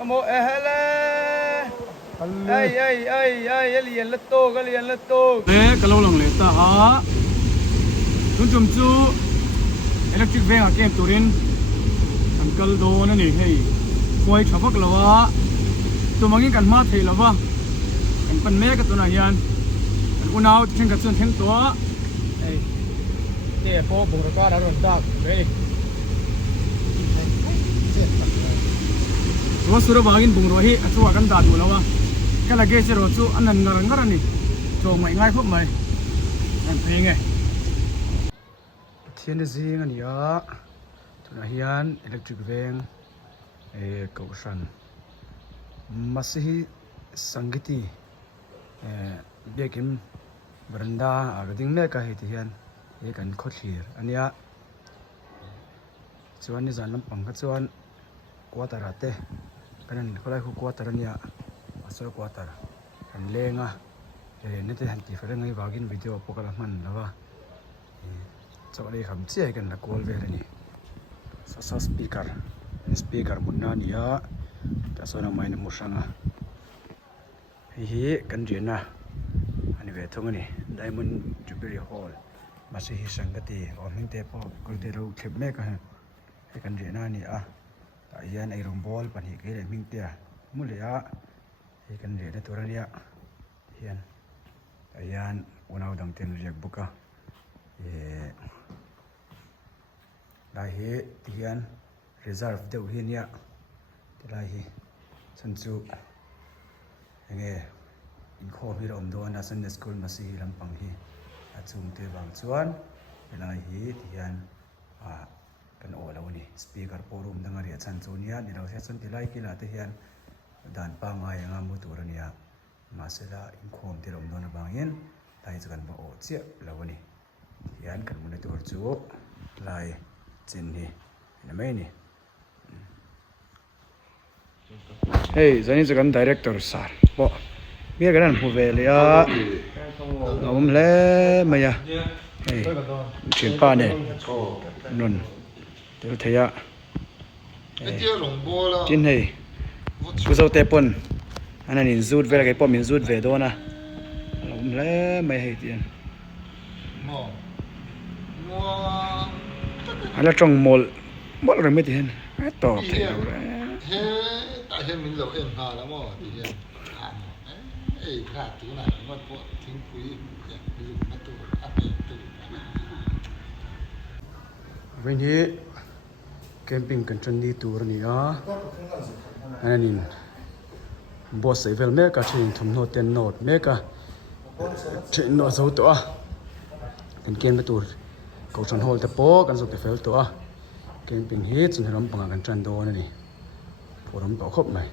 amo ehele ai lian la to ka lian la to le ka lo lang le ta ha tun chum chu electric van a kem turin an kal do na ni hei khoi thavak lawa tu mangin kan ma thei lawa kan pan me ka tu na hian kan unau thing ka chun theng to ei te po bung ka da ron tak re wa sura bagin bung ro hi achwa kan da du lawa kala ge se ro chu anan ngar ani chong mai ngai phop mai an phei nge thian de zing ani ya tuna hian electric van kaushan masihi sangiti bekim beranda agading me ka hiti hian kan khothlir ania chuan ni zan lampang kha chuan quarter ate kanan kholai khu quarter ania asor quarter kan lenga nete han ti fere ngai wagin video pokala man lawa chawle kham che kan la kol ve ani sa speaker munna nia ta sona mai na musanga hi kan rina ani ve thong ani diamond jubilee hall masi hi sangati orning te po kulte ro khep me ka he kan rina ni a ta hian ai rom bol pani ke le ming te mulia he kan re na turania hian ayan unau dang ten riak buka lai he hian reserve deuh hi nia lai hi chanchu enge in kho hi rom do na Sunday school masi lampang hi achung te bang chuan lai hi hian kan ola ni speaker forum dang ari chan chu nia ni lo se chun ti lai ki la te hian dan pa ngai anga mu tur ania masela in khom te rom do na bangin lai chu kan ba o che lawani hian kan mun tur chu lai chin hi na mai ni hey zani zagan director sar bo bia kan pu ve le ya ngom le maya hey chin pa ne nun te thaya chin hey ku zo te pon anan in zut ve la ke pom in zut ve do na ngom le mai hey tian ala trong mol rồi mới tiền to thế rồi tại hiện mình lẩu em hà lắm rồi thì hiện gạt thứ này nó có thính quý ví dụ nó tụt bên here camping cần chân đi tour này á anh nhìn boss ấy về mấy cái chuyện thùng nốt tiền nốt mấy cái chuyện nốt dấu to tiền kiên với tour cầu chân hole tập po kan sok te fel to a camping hi chun ram panga kan tran do ni forum to khop mai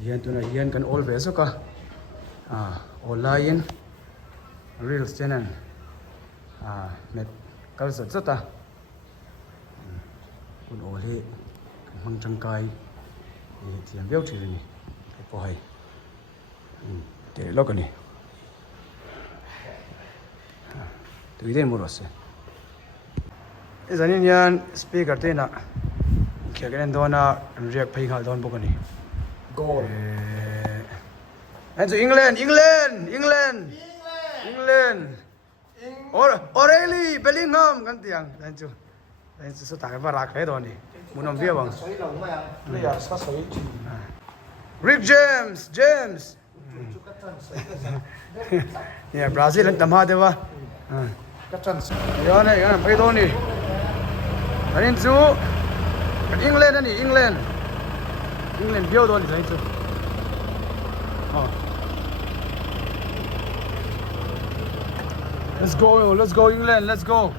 hian tuna hian kan all ve soka online reels channel met kal sa chata kun ole kan mang changkai thiam veu thi ni po hai te lokani tui den morose izani nian speaker te na khegen dona riak phei khal don bokani goal and England O'Reilly Bellingham kan tiang dan chu so ta ba rak he don ni munom bia bang Rick James yeah Brazil an tamha dewa yo này phây đô nè anh chú England này England biêu đô này chú let's go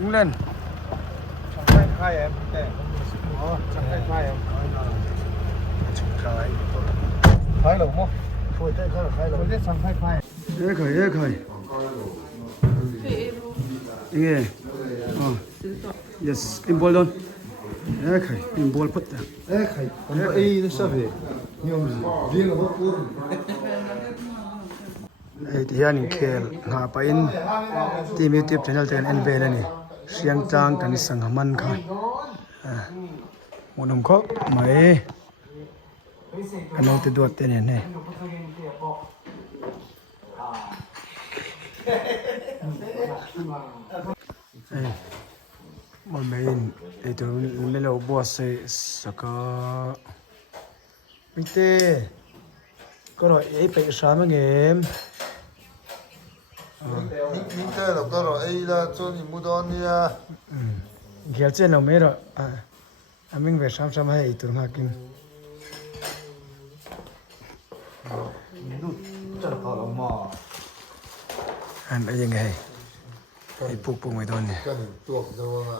England hai em hai em hai lẩu không phôi tay khai lẩu đấy sang khai 예 khởi 예 yes impol don 예 khởi impol put da khai còn ai nó sao về nhiều riêng ở bắc quân thì anh kêu ngã pa in team YouTube channel ten NB này เสียงจางกันสังหมันค่ะหมดนมครบไหมกันเอาแต่ดวดเต้นเนี่ยมันไม่ไอ้ตัวไม่เราบัวเสสักไม่เต้ก็รอไอ้ไปสามเงี้ย 明天了，到了 A 了，做你木刀呢？เขียนเส้นเราไม่หรอมิ่งไปซ้ำๆให้ตัวมากินอันยังไงไอ้ปุกไม่โดนเนี่ย 跟你做什么了？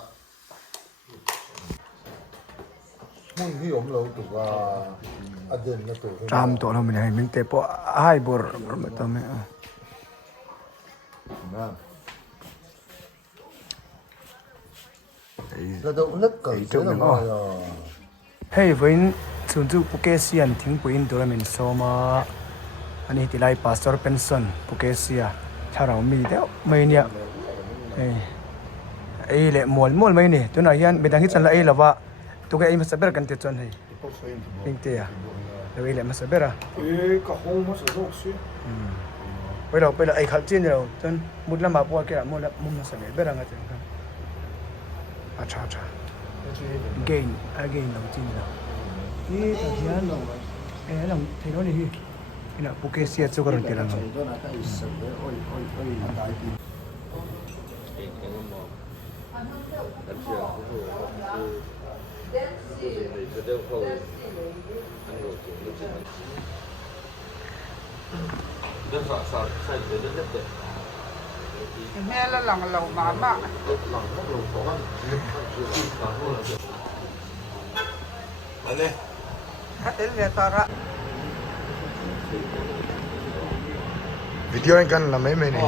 梦里有没有赌啊？啊，对，那赌。 จามตัวเราไม่ได้มิ่งเตะปะให้บอร์ไม่ต้องไม่ 那都那狗真的嘛呀？ เฮ้ยวันส่วนจู่ปุกเกเซียนทิ้งปุยนตัวมันโซมาอันนี้ที่ไล่พาสตอร์เพนสันปุกเกเซียถ้าเรามีเดียวไม่เนี่ยไอ้เละมวลไม่เนี่ยตัวไหนยันเป็นทางที่ฉันละไอ้ละว่าตัวแกไอ้มาสับเบอร์กันเตจนให้พิงเตียแล้วไอ้เละมาสับเบอร์อ่ะก็คงมาสับโลกสิไปเราไอ้ขัดจีนเราจนมุดละมาปวดแกมุดละมุดมาสับเบอร์อะไรกันครับอาagain เราจีนเรานี่แต่ที่นั่นเราเราที่โน่นนี่นะปุกเกเซียจุกรันเตลังแม่ละหลังเรามาบ้างอะไรเอ็นเวตาระ วิดีโอกันละไม่เนี่ย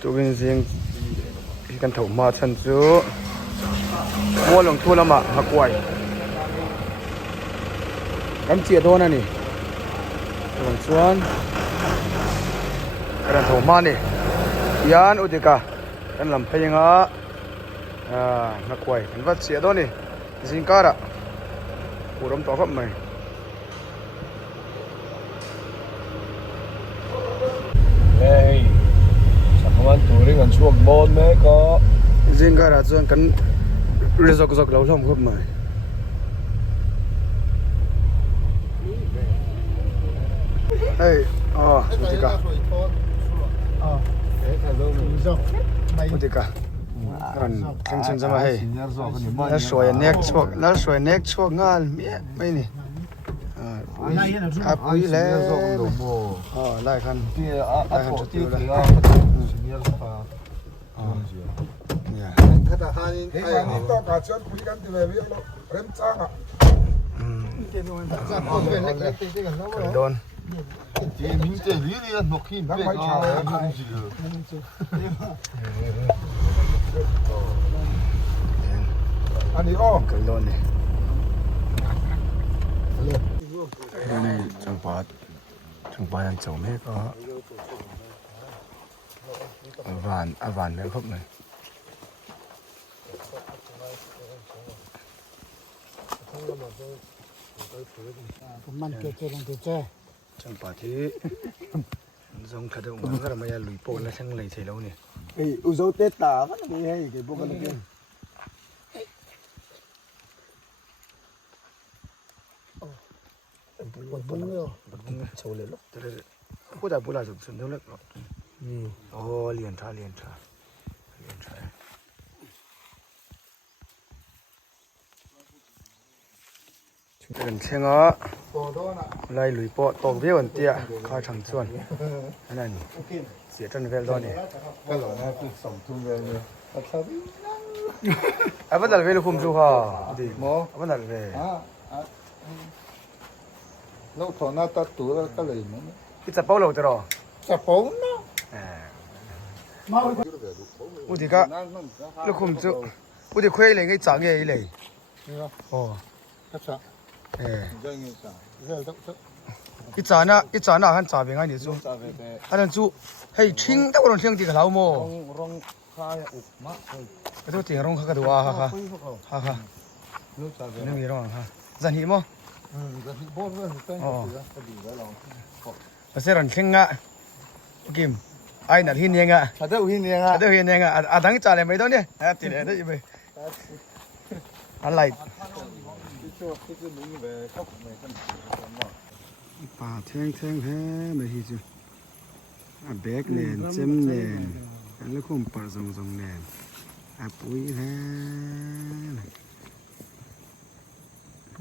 ตัวเป็นเสียงที่กันถมมาชันจูมัวลงทั่วละมาหักไว้กันเจียโดนนะนี่หลงส่วนกันถมมานี่ยานอุติกากันลำเพยงหักไว้กันวัดเสียโดนนี่สิงการะผู้รำต่อครับไหมเฮ้ยสักวันตัวเรื่องกันช่วงบอลแม่ก็ สิงการะส่วนกันเรื่องซอกเราชมครับไหมเฮ้ยอุติกาอุติกากันเช่นจะมาให้แล้วสวยเน็กช่วงงานเมียไม่นี่ปุยแล้วไล่คัน 对啊，啊，好丢的啊，今年是他。เนี่ย 他的哈尼，哎呀，你到家乡不干的来，别了，人脏啊。这后面那个这个什么 โดน 这明天里里弄起别个啊，东西了。啊，你哦。 กันโดนนี่นี่จังหวัดยันเจ้าแม่ก็อวานเลยครับเลย มันเจ๊ลงเจ๊ จังหวัดที่ทรงขดงมันก็มาลุยโปนและช่างเลยใช่แล้วนี่ เฮ้ยอุโซเตตาก็ไม่ให้เก็บพวกกันเลย บุ้งเลย โชว์เลยลูกแต่พูดแต่พูดอะไรสุดเท่าเล็กนี่โอ้เรียนช้าเป็นเชียงอ่ะไล่ลุยโปะตกเบี้ยวันเตี้ยข้าช่างส่วนนั่นเสียจนเวลตอนนี้ 个老奶奶上中间的，我操的！ อาบันดัลเวลคุมจูค่ะดี 么？ อาบันดัลเวล 老头那打赌了个雷么？ ที่จะเป้าเราตลอด 咋包呢？ อุติกะลูกคุมจูอุติคุยเลยไงจ่างไงเลยโอ้ ก็ชะ เออ จะงี้จ้ะเรื่องต้อง 一早呢，一早那还咋边啊？你说，咋呗呗？还能做，嘿，听到我能听这个老么？容开อุกมะ 这都顶容哈个多啊，哈哈，哈哈， รู้จักเลย 那个容哈，咱你么？ จะที่บอกว่าจะต้องเสือก็ดีแล้วลอง 我这人听啊，不给，哎，那天年啊， ชาเดวินเนี่ยอ่ะ 这天年啊，啊，等咋来没到呢？哎，对了，这一杯，啊来。 ที่ช่วยที่จะมีแบบชอบในขั้นตอนว่า ป่าแท่งแท่งแท้ไม่ทีจูอ่ะแบกแนนเจมแนนแล้วคงป่าทรงทรงแนนอ่ะปุ๋ยแท้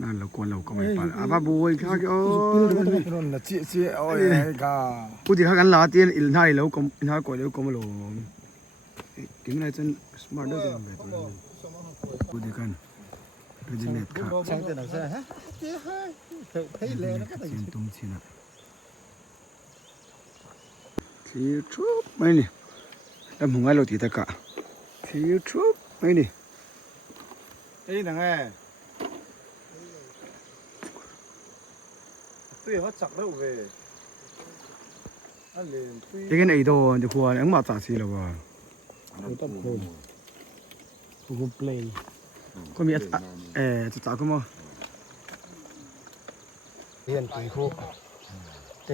นั่นเรากวนเราก็ไม่ป่าอ่ะป้าบุยข้าก็โอ้ นั่นน่ะเจี๊ยโอ้ยกา พูดถึงข้ากันลาเตียนอินท่าเราก็อินท่าก่อนเราก็ไม่รู้กินอะไรจนสมาร์ทได้ยังไงพูดถึงกันดูดีเน็ตค่ะ ช่างจะหนักใช่ฮะเจ๊ให้เฮ้ยเลยนะก็ได้ เสียงตุ้มชินะทีชุบไม่นี่แล้วมึงไงเราตีตะกะทีชุบไม่นี่ เอ้ยนังไงตุ้ยเขาจักแล้วเว้ยอันเลยตุ้ย 这个那一道就过来，我咋去了吧？ ต้องโผล่กูเปลย์ ก็มีจะจ้าก็มั้งเรียนปีคู่เท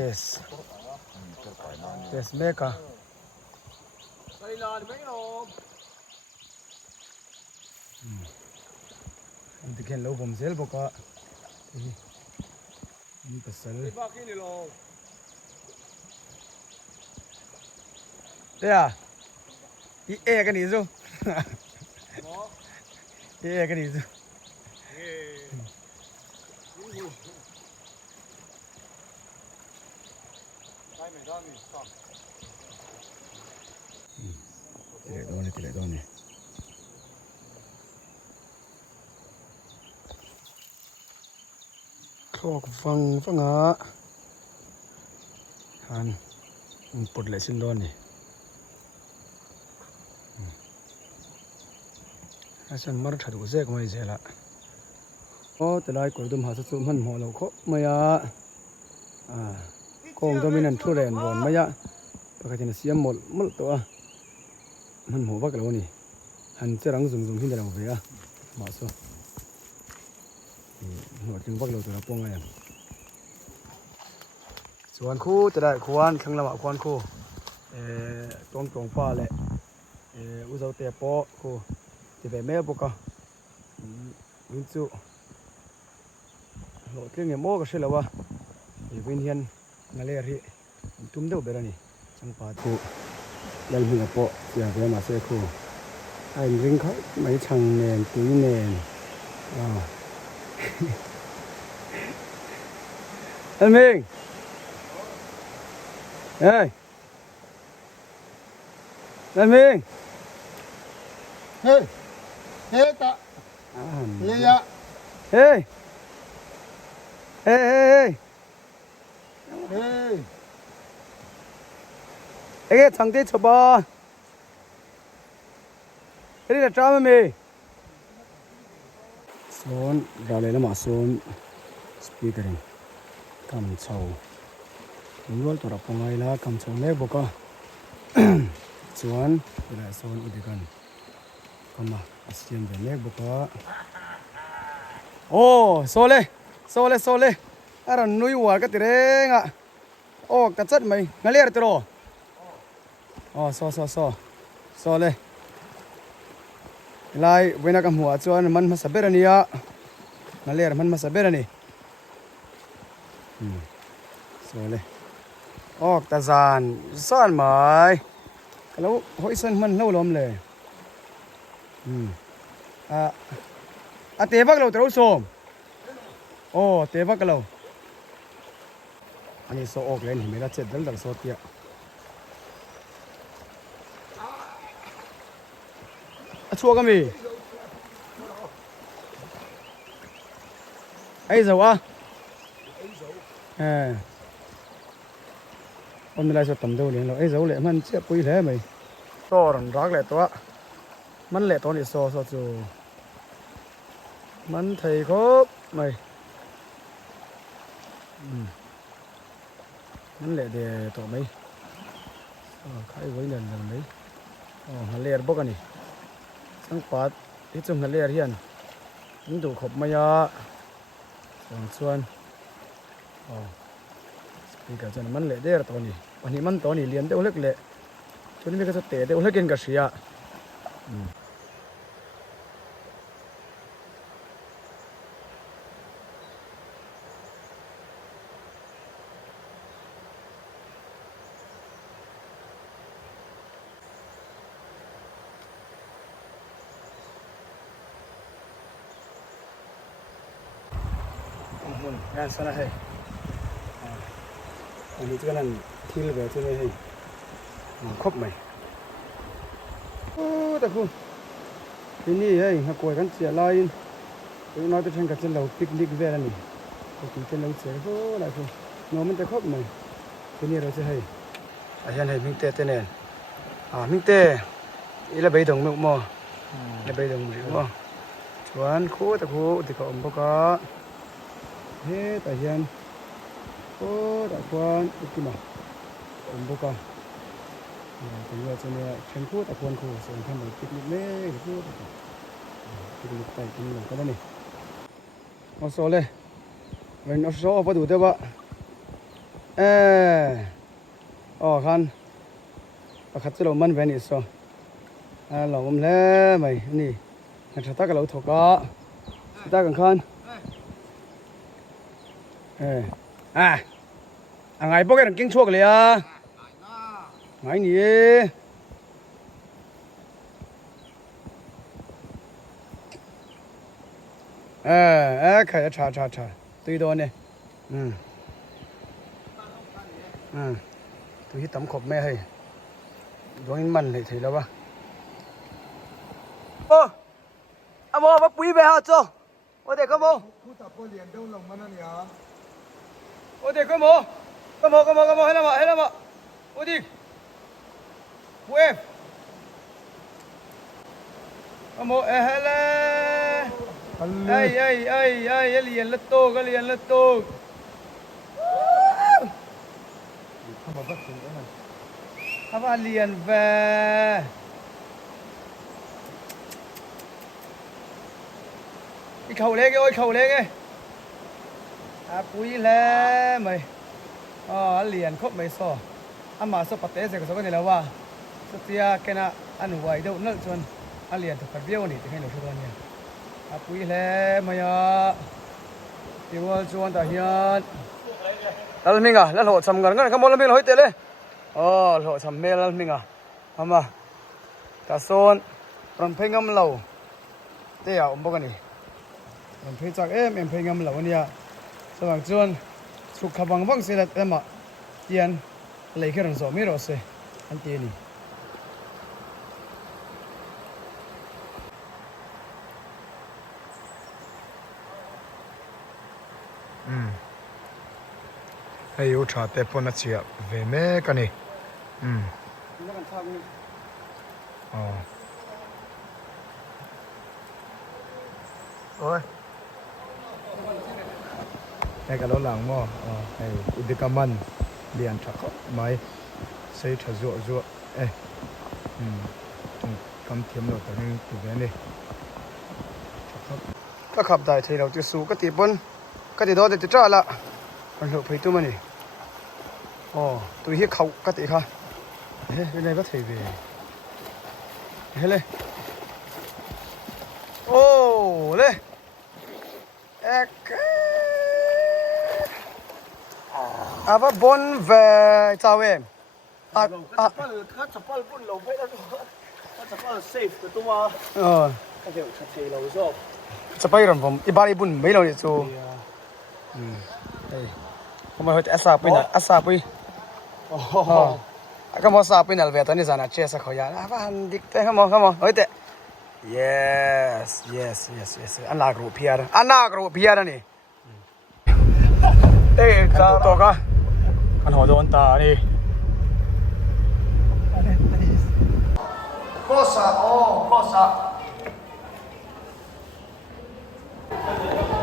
สเมกะ ไปนอนไม่ลง อันที่เขียนเราผมเซลบอกว่านี่ก็เซล บ้าขี้นี่ลง เดี๋ยวอีเอกันนี่ซูอีเอกันนี่ซูติดเลยโดนนี่คลอกฟังอ่ะฮันปวดเลยสิ้นโดนนี่ฉันมาถัดกูเจ๊ก็ไม่เจ๊ละโอ้แต่ได้กดดุมหาสุดมันหัวเราเขาไม่ยะกองตัวมีนั่นทุเรศบอลไม่ยะปกติเนี่ยเสียหมดตัวมันหัวบักแล้วนี่หันเจ้ารังซุ่มที่เดิมไปอ่ะมาสู้หัวจึงบักเราตัวละป้องไงส่วนคู่จะได้ควานข้างละมาควานคู่ตรงฟ้าแหละอุตสาหเตะโป๊ะคู่จะไปแม่ปกะวินซูโหเครื่องเงี้ยโม่ก็ใช่แล้ววะวินเฮียนนั่นเลยที่ตุ้มเดือบไปแล้วนี่จังปาคู่ยันหัวโป๊ะอย่างเดียวมาเสียคู่ไอ้ริงเขาไม่ช่างเนนตุ้ยเนนว้าวเอ็มมิงเฮ้ยเอ็มมิง เฮ้ยเฮ้ยตาเฮีย เฮ้ยเฮ้ยเฮ้ย เฮ้ย เอ้ยทางที่ชอบเฮ้ยจะจ้าไหมโซนเราเลยละมาโซนสปีกเกอร์คำเช่าวัวตัวรับปงไงละคำเช่าเล็กบุกอ่ะส่วนเวลาโซนอุดกันก็มาอาเซียนเล็กบุกอ่ะโอ้โซเล่อะไรนุ้ยวัวก็ติเร่งอ่ะโอ้กระจัดไหมงั้นเรียกตัวอ๋อโซเลยไล่เวนักหัวจวนมันมาสับเบรนี่อ่ะงั้นเรียกมันมาสับเบรนี่โซเลยออกตาซานซ่อนไหมแล้วหอยสันมันเล่าล้มเลยเตะบักเราตัวส้มโอ้เตะบักเราอันนี้โซออกเลยนี่ไม่ได้เจ็ดดังโซเตียชัวร์ก็มีไอ้เจ้าวะคนไม่ได้สดต่ำเท่าเลยเราไอ้เจ้าเลยมันเจ็บปุยแล้วไหมโตรันรักเลยตัวมันแหละตอนนี้โซจูมันไทยครบ ไม่นั่นแหละเดี๋ยวต่อไหมใครไว้นั่นไหมหันเลียร์บอกกันนี่สังปัดที่จงหันเลียร์เฮียนมันดูขบมายาส่วนสปีกเกอร์จนมันเละเดี๋ยวตอนนี้วันนี้มันตอนนี้เรียนเดี๋ยวเล็กเละช่วงนี้มีก็จะเตะเดี๋ยวเล็กกินกับเสียงานสนะให้อันนี้ก็นั่นที่เราแบบที่นี่ให้ครบไหมโอ้แต่คุณที่นี่ให้หากวยกันเสียลายตัวน้อยตัวเช่นกับเช่นเราปิกนิกเวลานี่ก็กินเช่นเราเสียโอ้หลายคนน้องมันจะครบไหมที่นี่เราจะให้อาจารย์ให้มิงเต้เต้นเองมิงเต้อีละใบดงมุกมอละใบดงมุกมอชวนคู่แต่คู่ที่เขาอมปกะเฮ้แต่ยันโอ้แต่ควันอีกทีมาอมปกะถึงว่าจะเนี่ยเชิงคู่แต่ควันคู่ส่วนทำแบบปิกนิกเล่คู่ปิกนิกไปกินหลังก็ได้นี่เอาโซ่เลยวันเอาโซ่พอดูเถอะวะคันประคัตจะลงมันแวนิสหลงมันแล้วไหมนี่นักชะตากับเราถูกก็ชะตากันคันไงพวกแกนั่งกิ้งชั่วกันเลยไงนี่ใครจะชาตัวโดนเนี่ยตัวที่ต่ำขบแม่ให้ดวงมันเลยทีแล้ววะอาโมมาปุ๋ยไปหาโจโอ้เด็กก็โมผู้ตัดผู้เรียนต้องลงมานั่นเนี่ย โอ้เด็กก็โมให้ละมาโอ้ดิเว้ยก็โมให้ละไอ้เรียนละโตก็เรียนละโตทำมาบัดถึงแล้วมัน ถ้าว่าเรียนแวอีเขาเล็กโอ้ยเขาเล็กไงปุ๋ยแล้วไหมเรียนครบไม่ซ้อมาสปเตสก็สกันนี่แล้วว่าสเตียแกน่ะอันไหวเดี๋ยวนั่นชวนเรียนถูกขัดเบี้ยวนี่ถึงให้หนูช่วยเนี่ยปุ๋ยแล้วมายาที่ว่าชวนแต่เฮียนแล้วมิงอ่ะแล้วโหดทำกันงั้นขโมยแล้วมิงเราให้เตะเลยโหดทำเมลแล้วมิงอ่ะทำมาตาโซนรำเพลงงำเราเตะอ่ะบอกกันนี่รำเพลงจากเพลงงำเราเนี่ยสว่างจวนสุขบังบังเสียแล้วมาเย็นเลยแค่รำสอบไม่รอเสียอันเตียนี่ให้ยูชาเตปนัดเชียเวเมกันนี่โอ้ยให้กันแล้วหลังมั่ให้อุดกามันเรียนชักไม้ใส่ชักจั่วตรงคำเทียมเราตอนนี้ตัวเวนี่ก็ขับได้ที่เราจะสู้ก็ตีบนก็ตีโดนจะจ้าละมันหลุดไปตัวมันนี่ตัวเหี้ยเขาก็ตีค่ะเป็นไงก็ถีบไปเลยโอ้เลยว่าบนเวจ้าเวถ้าจะปั้นปุ่นเราไม่ได้ถ้าจะปั้นเซฟตัวตัวก็เดี๋ยวชัดเจนเราชอบจะไปรำผมอีบารีบุญไม่เราเนี่ยจูผมมาเห็นอาซาไปนะอาซาไปก็มาซาไปนั่นเวทนี่จานะเชสเขาอยากว่าฮันดิกเต้ขโมเฮ้ยเต้ yes อันนักรูปพิอาร์นี่เต้จ้าตัวก็อันหัวโดนตานี่cosa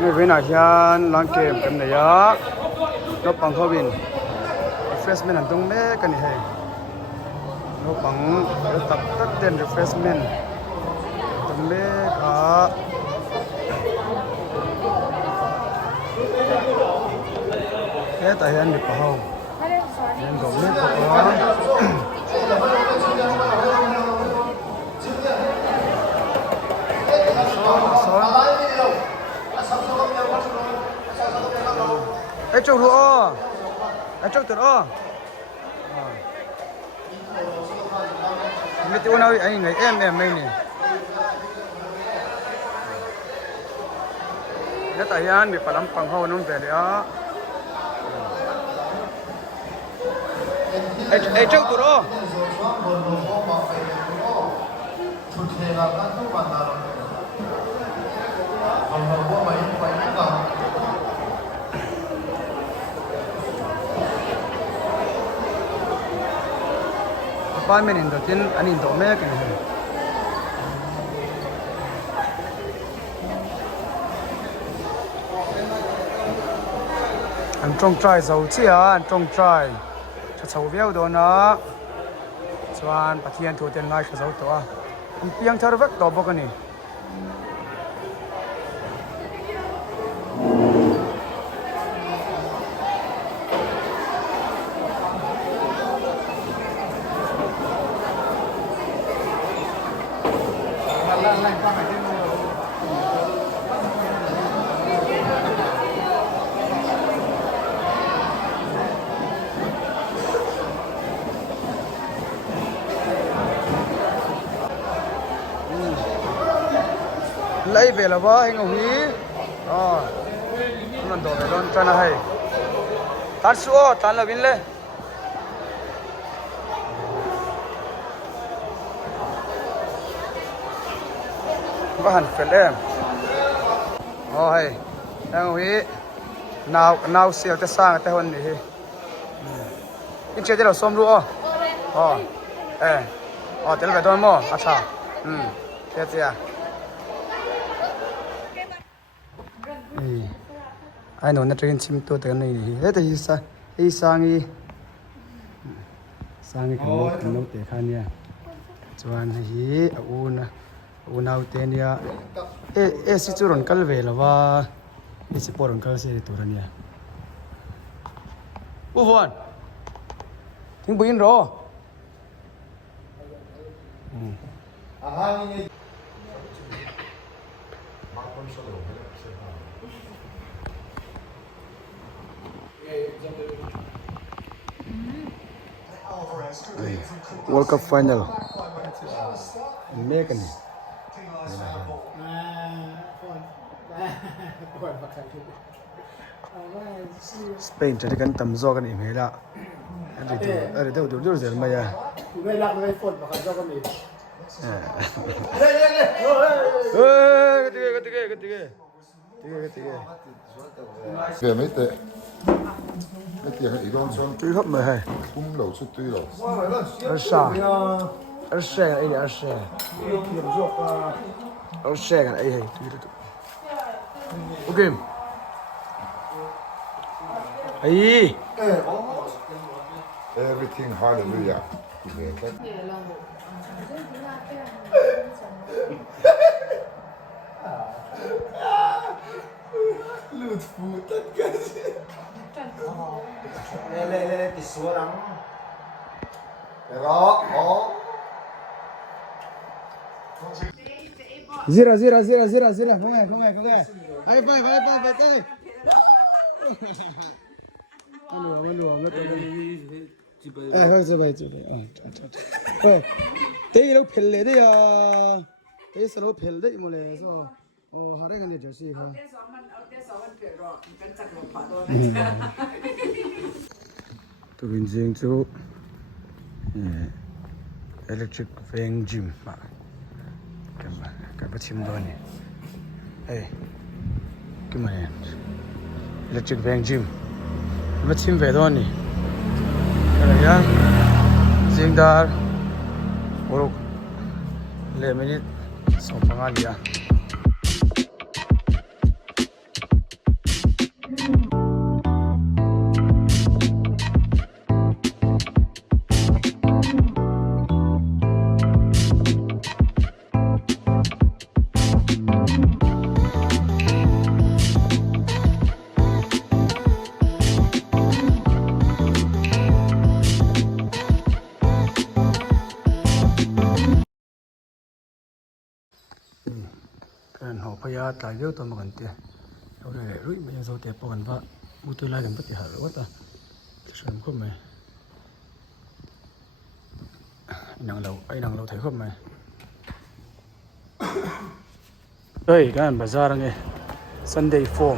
ngay với nãy hiền lang kem kem này á nó bằng khâu bình refreshment ăn tung mẹ cái này hay nó bằng nó tập tất tiền refreshment tung mẹ cả thế tại hiền được không hiền gồm mẹ có cái chỗ đó cái chỗ đó mấy chỗ nào anh này em mấy này nó tại anh bị phải làm bằng hậu nó về đấy á cái chỗ đó ban mình in đầu tiên anh in đầu mẹ cái này anh trông trai giàu chứ à anh trông trai cho sầu véo đó nó cho anh bắt hiện thủ tiền ngay cho giàu to anh piang char vắt to bốc cái này lấy về là vợ anh ông ý mình đổ về luôn cho nó hay tát xuống tát là bên lên và hẳn phải em hay anh ông ý nào xíu tới sang tới hôm này in chơi là xôm luôn tới về thôi mà à thế chứ ai nói nói chuyện chim tôi tới này hết thì sang cái nấu để khai nha cho anh hi u nào tên nha si chú rồng cá về là va si bò rồng cá sẽ đi tuần nha u vân tiếng bún rồi World Cup final Megan Spain jadi kan tamzo kan ini lah ada tu jadi maya ketiga về mấy tệ mấy tiền ấy đó cho truy hấp mày hay cũng đầu xuất tuy rồi ở xa ấy ở xa cái ấy hay ok ấy everything hallelujah lụt phụ tất cả lên thì số lắm đó zira không nghe ai phải đây anh lùa thôi rồi đây đâu phèn đấy à đây sao đâu phèn đấy mà lại sao hai cái này just ha tụi mình riêng chú electric fan gym mà cái bắt chim đó này cái mà electric fan gym bắt chim về đó này cái này á riêng dar ورو ليه مني صوب ماليا phaya trai veu to makan te ore rui me zo te po kan ba u tu la kan pati har wa ta shan khom mai nang lo thai khom mai ơi cái bazaar nghe Sunday form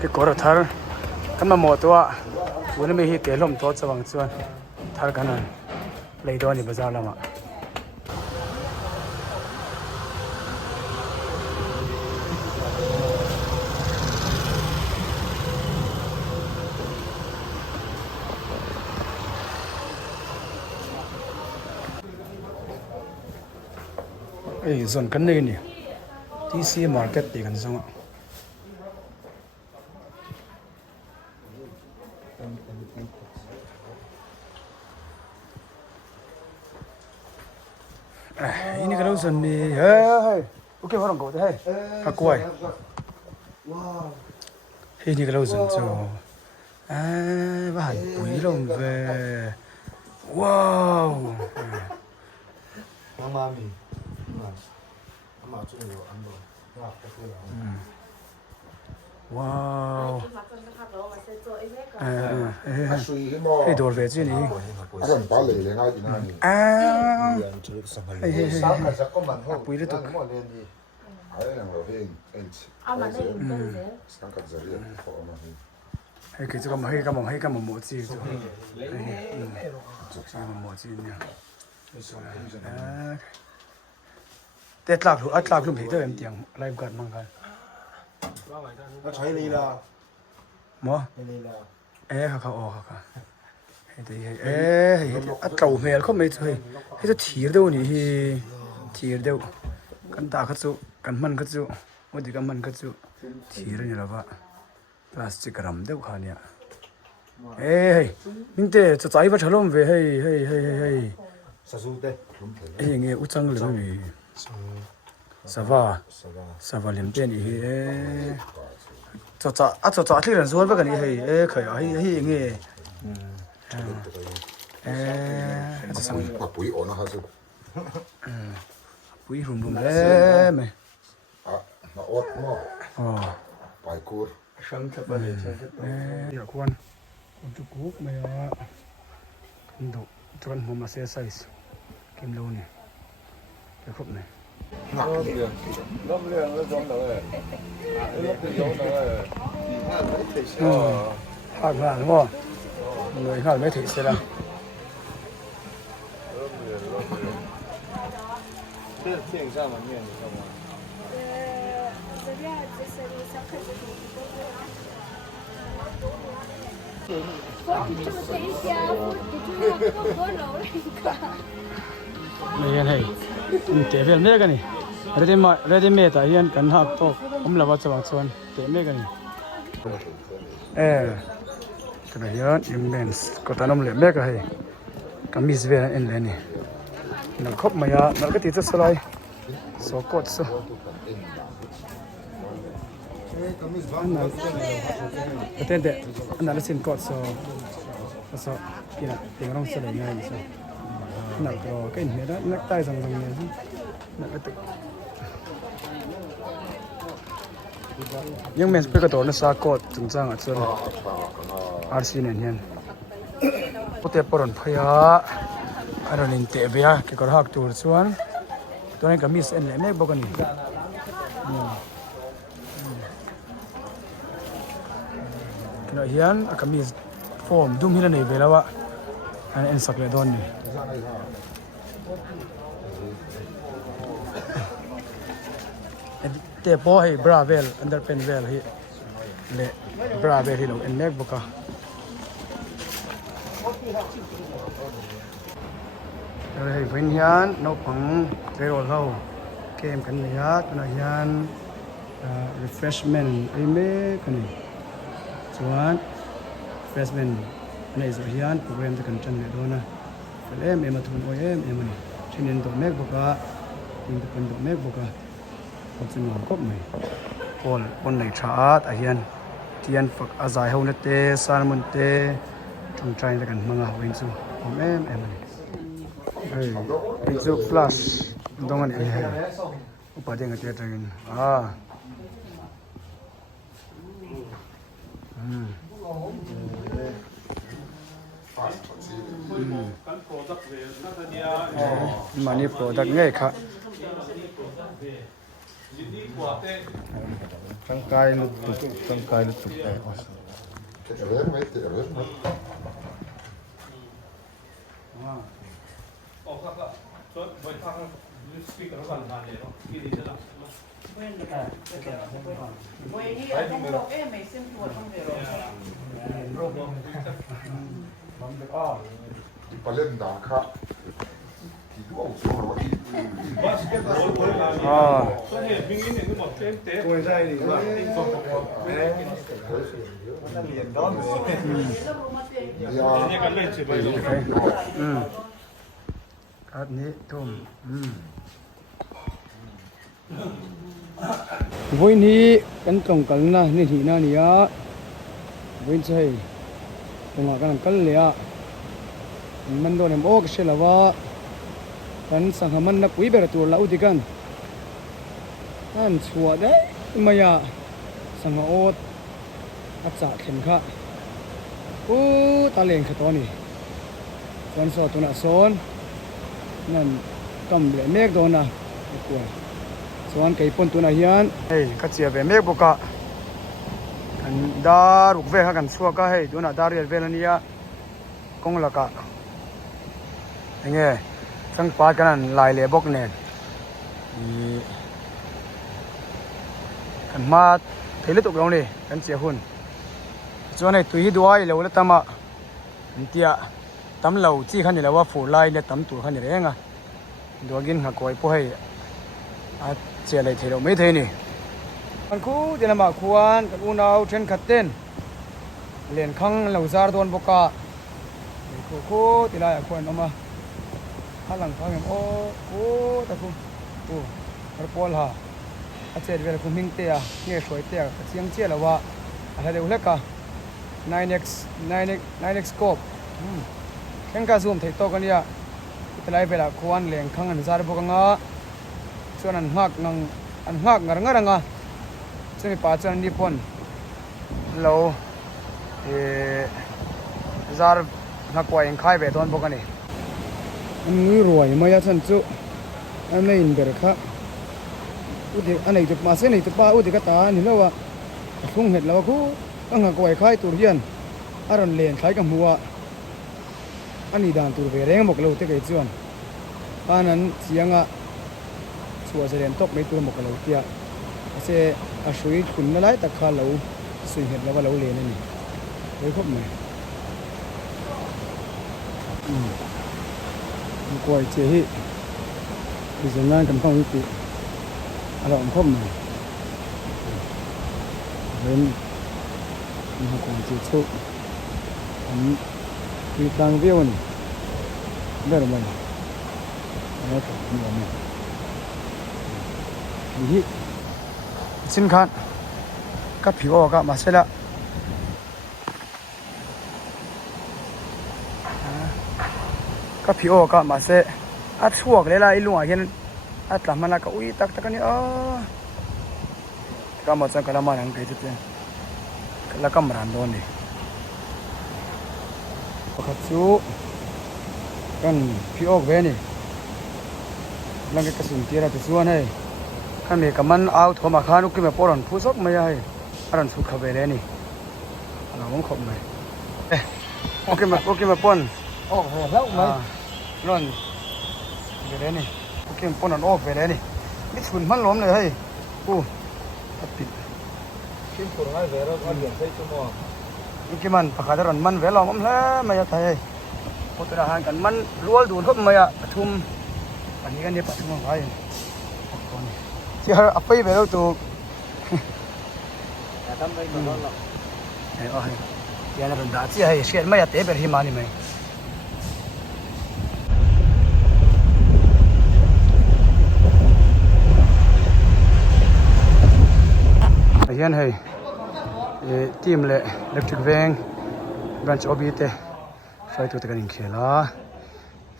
cái cổ thar cái mà mộtตัววันนี้มีเหตุลมทอดสว่างส่วนทาร์กันนั่นเลยตัวนี้บาซาร์ละมั้งเอ้ยส่วนกันนี่นี่ที่ซีมาร์เก็ตดีกันจังอ่ะini kalau seni, hei, oke orang kau tu hei, aku ay, ini kalau seni tu, bahan bui lom ve, wow, mami ama chu yo ando wa ka ku ya wow, sui mo hei dor ve chứ ni, kon pa le le ngai na ni yan chu sa ma le sa ka sa ko man ho bui le tu, mo le ni ai nang lo hen en mà đây cũng thế. sang ka za le ko ma hi hei cái chỗ mà hei cái mà mua gì chỗ, cái mà mua gì nhá. Tết lạc luôn thì tôi em tiếng live gần mang gần. nó thấy đi là Mua? đi là khao. Thì trâu mèo không mấy thôi. Cái thiệt đâu nhỉ? Thiệt đâu. Căn ta khát chú, căn mặn khát chú, một tí căn mặn khát chú. Thiệt như là vậy. Plastic ram đâu khá nhỉ? Mình thế cho trái vào chợ lông về hey. sa su te Nghe út trăng rồi nhỉ? Sava liềm tiền thì cho thì là rồi cái này hay khởi hay nghe cho sang pa pui ona ha su bùi rùm mày ma ot mo pai kur sáng thật là giờ quan chú cúc mày độ cho anh mua mà xe size kim lâu này cái khúc này Lốp liền nó giống đâu ấy. Lốp thì giống đâu ấy. hàng đúng không? Người hàng mấy thị xe là Lốp liền. Thế thiện sao mà nhìn được không ạ? này này chế về mấy cái này ready made tại hiện cần học to là bao nhiêu tiền chế mấy cái này cái này hiện những men's có ta nôm mấy cái này kamis về anh lên này nó khóc mày nó cái tí rất sai số cốt số cái tên đấy anh là xin cốt số kia là tiếng rong sẽ lấy ngay sao nặng rồi cái này đó nặng tay rằng này nặng cái tự nhưng mình bây giờ tổ nó sa cốt chúng ta ở chỗ RC này nha có thể bỏ phải à rồi nên tệ về cái con học tour xuống tôi này cái miss em lại mấy bao cái này cái này hiền cái miss form đúng như này vềแล้วอะanh em sắp lại đón nàyแต่พอให้บราเวลอันเดอร์เป็นเวลให้เละบราเวลให้เราเอ็นเมกบุกะเราให้วิญญาณนกพังเรโอเราเกมกันเลยฮะตัวนี้ยันrefreshment ไอ้เมกันนี่ส่วน refreshment ในส่วนยันโปรแกรมจะกันจันเลยด้วยนะเอ็มมาทุนโอเอ็มนี่ที่นี่ตัวเมกบุกะนี่เป็นตัวเมกบุกะผมจะมองก็ไม่บนในชาร์ตอาเฮียนเทียนฝักอาศัยเฮาเนเตสารมันเตจงใจในกันมังอาวินซูผมเอ็มนี่วินซู plus ตรงนั้นเองอุปเดงกับเจ้าเอง มันนี่โปรดักต์ง่ายค่ะร่างกายลุกตุกร่างกายลุกตุกTerus, terus. 把人打卡，几多少了？อ่า 呀， อืมครับนี้ทุ่มวันนี้กันตรงกันนะนี่ที่นั่นเนี่ยวันใช่ตรงกันกันเลยอ่ะมันโดนโอ้กเชลว่ากันสังหามันนักวิเบรตัวเราดีกันนั่นชัวได้มาอย่าสังหาโอดอัจฉริเข็มค่ะกูตาเล่งขตัวนี้วันสอดตัวน่ะโซนนั่นกำเลยเมฆโดนนะกลัวสวนไก่ปนตัวน่ะเฮียนเฮ้ยก็เจียเวเมฆบุกะกันดารุกเวกันชัวก็ให้ตัวน่ะดาเรียเวลนี้กงละกะยังไงสังปาดกันลายเล่บกเนนกันมาเทเลตุกลงเลยกันเสียหุ่นส่วนไอ้ตุยฮิดไว้เราเลยตามะเตียตำเหล่าจี้ขันนี่แหละว่าฝูไล่เนี่ยตำตัวขันนี่เองอ่ะดวงกินหักไว้พวกให้เจียอะไรเทเราไม่เทนี่มันคู่เดี๋ยวมาควรกันอุณเอาเช่นขัดเต้นเล่นขังเหล่าซาร์โดนบกะคู่ที่ไรควรเอามาข้างหลังข้างอย่างโอ้ตะคุโอ้กระปอลฮะอาเจียเวลาคุมิงเตียเงี้ยสวยเตียเสียงเจียแล้วว่าอะไรเดี๋ยวเล็กอะ 9x scope แข่งกับซูมถ่ายตัวกันเนี่ยที่ไล่ไปละควรเลี้ยงขังอันซาร์บุกังอ่ะส่วนอันหักงังอ่ะซึ่งมีป่าส่วนญี่ปุ่นเราซาร์นักว่ายังขายไปตอนบุกันนี่อันนี้รวยมายาชันจุอันนี้อินเดียค่ะอุดอันนี้จุดมาเส้นนี้จุดป้าอุดก็ตานี่แล้วว่าทุ่งเห็ดแล้วกูตั้งหักไว้ขายตุเรียนอารมณ์เลี้ยงขายกับหัวอันนี้ด่านตัวเวรเองบอกเราเตะไอ้จวนอันนั้นเสียงอ่ะชัวร์เสียงตกไม่ตัวบอกเราเตี้ยเสียอาช่วยคุณนั่นแหละแต่ข้าเราสิ่งเห็นแล้วว่าเราเลี้ยงนี่ไว้ครบไหมมันกลัวเจี๊ยฮีดิฉันงานกันต้องวิจิอารมณ์ครบไหมเห็นมันกลัวเจี๊ยชุกอันนี้คือทางเบี้ยวนี่ได้หรือไม่แล้วก็มีอะไรนี่สินค้ากับผิวออกมาเสร็จแล้วกับผิวออกมาเสร็จอัดช่วงเลยล่ะไอ้ลุงอ่ะเห็นอัดหลังมันแล้วก็อุ้ยตักกันนี่ก็มาจังกันละมันยังไงจุดเด่นแล้วก็มารันโดนดิขัดสู้กันพี่ออกเวนี่หลังจากกระสุนที่เราจะสู้ให้กันมีกับมันเอาถั่วมาขานุกิมาปอนผู้ซอกไม่ให้อันนั้นสุขเวเลยนี่เราต้องขบไหมโอเคมาปอน โอ้โหแล้วไหม นั่นเวเลยนี่โอเคมาปอนนั่นออกเวเลยนี่นี่ฉุนมันล้มเลยให้กูติด ชิ้นส่วนอะไรเวลาเราเลี้ยงใช้ชั่วโมง นี่กี่มันประกาศรันมันเวลามันแล้วไม่จะไทยพอตระหารกันมันรัวดูดเข้ามาอ่ะประชุมอันนี้กันเนี่ยประชุมอะไรที่เขาเอาไปไปแล้วตัว แต่ทำได้ตลอดหรอก เอ้ยเดี๋ยวเราเป็นดาที่ให้เสียไม่อยากเตะไปที่มานี่ไหมเฮียนให้ทีมเลยเล็กทริกเวงบันช์อบิเตไฟตัวตะกันอินเคล่า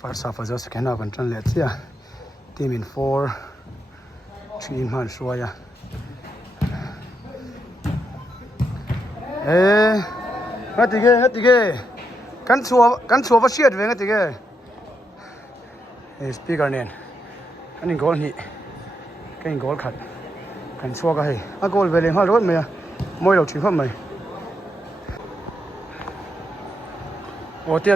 ฟาร์ซาฟาโซสแกนาบันจันเลที่อ่ะทีมอิน4 3มันชัวร์งัดติเกกันชัวร์ว่าเชียดเวงัดติเก สปีกเกอร์เนี่ยอันนี้กอลนี่ก็ยังกอลขัดกันชัวก็ให้กอลเวลิงห้ารถไหมมวยเราถึงเข้าไหมโอ้เตี้ย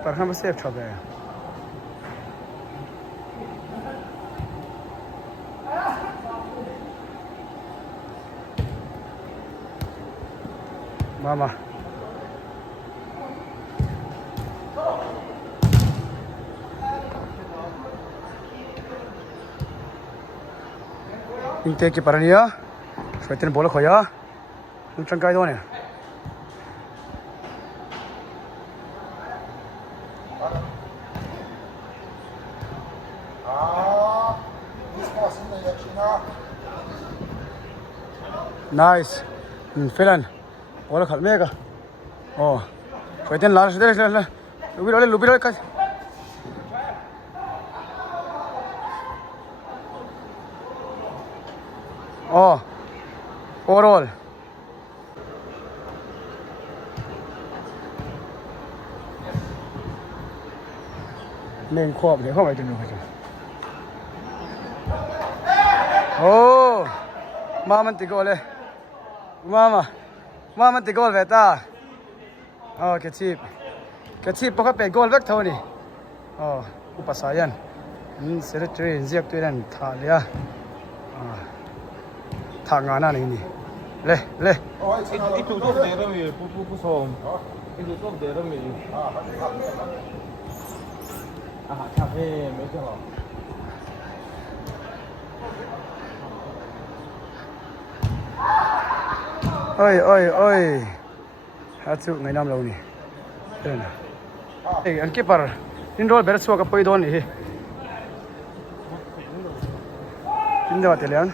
แต่ข้ามาเซฟชอบเลยมาอิงเตะกี่ปาร์เนี่ยช่วยเต้นบอลขอยาลุงจังไกตัวเนี่ยnice เฟลันบอลขัดเมกะโอ้ช่วยเต้นลาช่วยเต้นเลยลูบิโร่กันโอ้โอโรลเล่นควบเดี๋ยวเข้าไปดูหน่อยโอ้มามันติโกเลยมามันติโกเวต้าอ๋อแกชีพเพราะเขาเป็นโกลเวกเท่านี้อ๋ออุปสรรคยันเซเลตรีนเรียกตัวนั้นท่าเรือทางงานนั่นนี่เล่ Itu tuh daerah mi, pusom. Itu tuh daerah mi. Capek, macam apa? เอ้ยฮัตสุไงน้ำเรานี่เดี๋ยวนะอันกี่ปาร์อินโดเบรสวกับไปโดนนี่อินโดเตลียน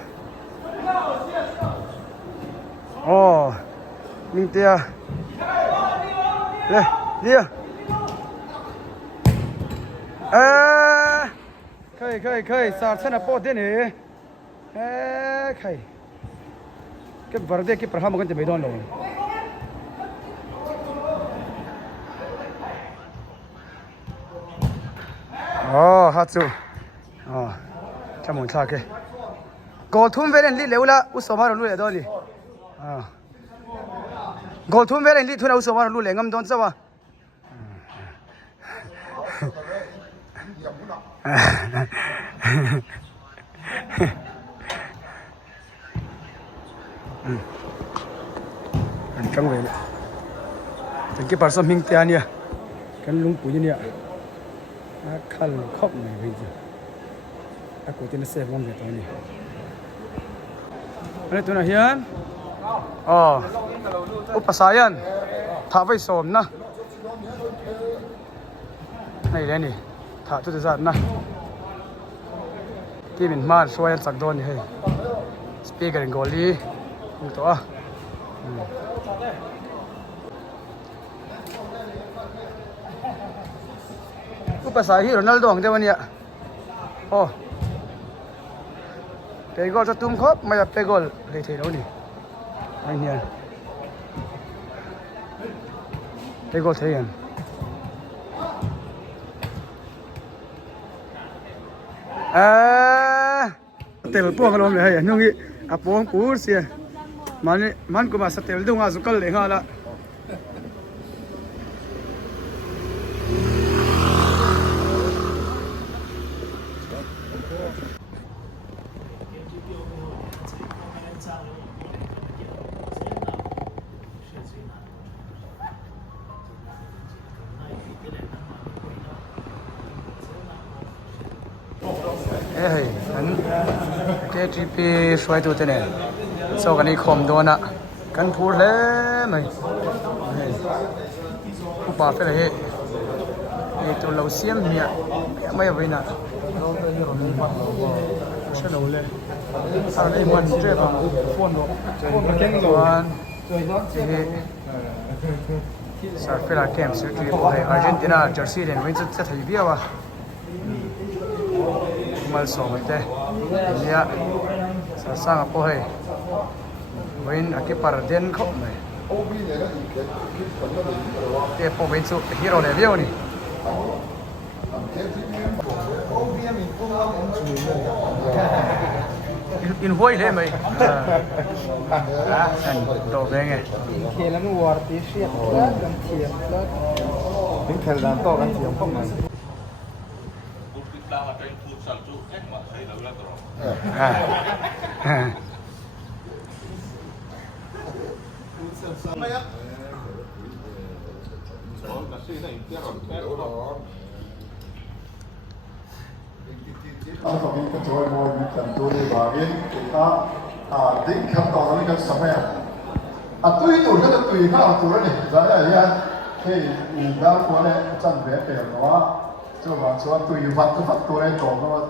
โอ้มิงเตียเดี๋ยวเคยสาดเส้นโป๊ดนี่เคยก็บาร์เดกี่ประหามกันจะไม่โดนเลยโอ้ฮัตสุจมูกชาเกกอลทุ่มเวรนลีเลวละอุสมารุลุเลดอลีกอลทุ่มเวรนลีทุนอุสมารุลุเลงมโดนซะวะอันจังเวลจังกี่ปาร์สมิงเตียนี่กันลุงปุ๋ยนี่ขันครบเลยพี่จ้ะกูจะไม่เซฟมันเลยตอนนี้อันนี้ตัวไหนเฮียนอุปสรรคยันท้าไว้สมนะนี่เลยนี่ท้าทุกท่านนะที่เป็นมาช่วยสักโดนนี่ให้สปีกเกอร์กอลีตัวอุปสรรคที่โรนัลโดของเจ้าวันนี้โอ้เปโกลจะตุ้มครบไม่จะเปโกลเลยทีเดียวนี่ไอ้เนี่ยเปโกลเทียนเตลพวกเราเลยนุ่งอีอาปองปูเสียมันก็มาสเตลดุงอาสุกัลเลยฮะละนั้นKGP ช่วยตัวเเนี่ยโซกันนี้คมโดนอ่ะกันพูดเลยไหมผู้ป่าเป็นอะไรตัวเราเสียมเนี่ยไม่เอาไปนะใช่เราเลยอะไรมันเจ็บอ่ะฟ้อนวันสารเป็นอะไรเกมสุดที่พอให้อาร์เจนตินาเจอร์ซีเดนวินจะถ่ายเบี้ยวะมาส่งไปเตะเนี่ยสร้างอะไรวินอากิปาร์เดนเขาไหม OB เนี่ยก็อีกคิดผลก็เป็นที่ว่า เดี๋ยวผมเป็นสุฮีโร่เลเวลนี่ เทปที่นี่OB มีพวกเราผมชูเลย อินห้วยเลยไหมอันโตเป็นไง Kelen år till skepet, den tepet. Den kallar den dagen till jag kommer. ไม่อะเอาของนี้ก็จะว่าโมยกันตัวในบาร์เกนดิ้งคำตอบนี้ก็สมัยตุ้ยตัวก็จะตุ้ยข้าวตัวนี่จะอะไรเนี่ยเฮ้ยอีกแล้วคนเนี่ยจันเบียเปลี่ยนว่าจะว่าชวนตุ้ยฟัดตัวเนี่ยตรงว่า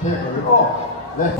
เฮ้ยก็เลยโอ้เลย